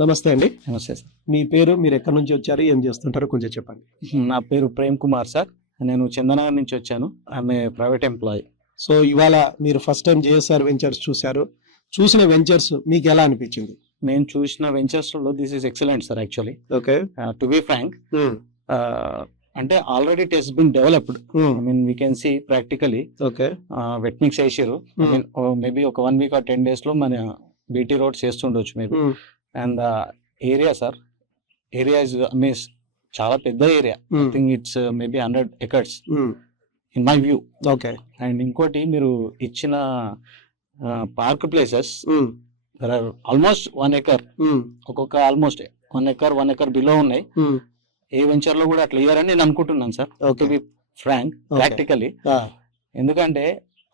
నమస్తే అండి. నమస్తే సార్. మీ పేరు, మీరు ఎక్కడి నుంచి వచ్చారు, ఏం చేస్తుంటారో కొంచెం చెప్పండి. నా పేరు ప్రేమ్ కుమార్ సార్. నేను చందనగర్ నుంచి వచ్చాను. ఆమె ప్రైవేట్ ఎంప్లాయీ. సో ఇవాళ మీరు ఫస్ట్ టైం జేఎస్ఆర్ వెంచర్స్ చూశారు. చూసిన వెంచర్స్ మీకు ఎలా అనిపించింది? నేను చూసిన వెంచర్స్ లో this is excellent sir. Actually okay, to be frank, అంటే already it has been developed. I mean we can see practically. Okay, wet mix వేసారు. ఐ మీన్ మేబీ ఒక 1 week or 10 days లో మన బీటీ రోడ్స్ చేస్తుండొచ్చు maybe. And area sir, area is means చాలా పెద్ద area. I think it's maybe 100 acres in my view. Okay. And ఇంకోటి మీరు ఇచ్చిన park places there are almost 1 acre. ఒక్కొక్క ఆల్మోస్ట్ 1 acre, 1 acre బిలో ఉన్నాయి. ఏ వెంచర్ లో కూడా అట్లా ఇయ్యారని నేను అనుకుంటున్నాను sir, to be frank, practically. ఎందుకంటే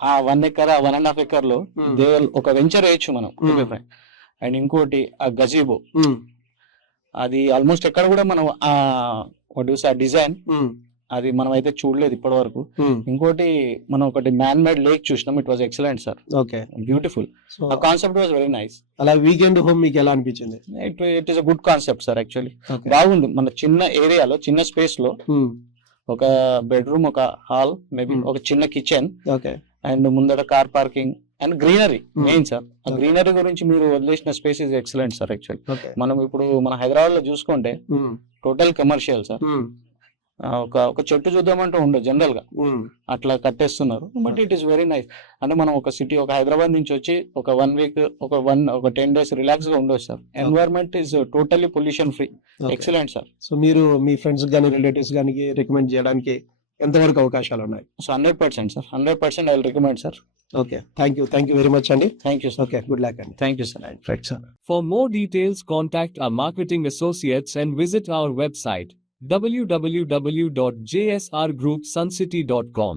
ఆ 1 acre, 1.5 acre లో ఒక వెంచర్ వేయచ్చు మనం, టు బి ఫ్రాంక్. అండ్ ఇంకోటి ఆ గజీబో, అది ఆల్మోస్ట్ ఎక్కడ కూడా మనం ఆ డిజైన్ అది మనం అయితే చూడలేదు ఇప్పటి వరకు. ఇంకోటి మనం ఒకటి మ్యాన్ మేడ్ లేక్ చూసినాం. It was excellent sir. Okay, beautiful. ఆ కాన్సెప్ట్ వాజ్ వెరీ నైస్. అలా వీకెండ్ హోమ్ మీకు ఎలా అనిపించింది? It is a good concept sir. Actually బాగుంది. మన చిన్న ఏరియాలో, చిన్న స్పేస్ లో ఒక బెడ్రూమ్, ఒక హాల్, మేబీ ఒక చిన్న కిచెన్, ఓకే, అండ్ ముందర car parking and greenery main sir. ఆ గ్రీనరీ గురించి మీరు వదిలేసిన space is excellent sir. Actually మనం ఇప్పుడు మన హైదరాబాద్ లో చూసుకుంటే టోటల్ కమర్షియల్ సార్. ఒక చెట్టు చూద్దామంటే ఉండదు జనరల్ గా, అట్లా కట్టేస్తున్నారు. But it is very nice. అంటే మనం ఒక సిటీ, ఒక హైదరాబాద్ నుంచి వచ్చి ఒక 1 week, ఒక 10 days రిలాక్స్ గా ఉండొచ్చు sir. Environment is totally pollution free. Excellent sir. So మీరు మీ ఫ్రెండ్స్ గానీ, రిలేటివ్స్ గానీ రికమెండ్ చేయడానికి ఎంతవరకు అవకాశాలు ఉన్నాయి? So 100% sir, 100% I will recommend sir. Okay, thank you very much అండి. Thank you sir. Okay, good luck అండి. Thank you sir. Right sir. For more details, contact our marketing associates and visit our website www.jsrgroupsuncity.com.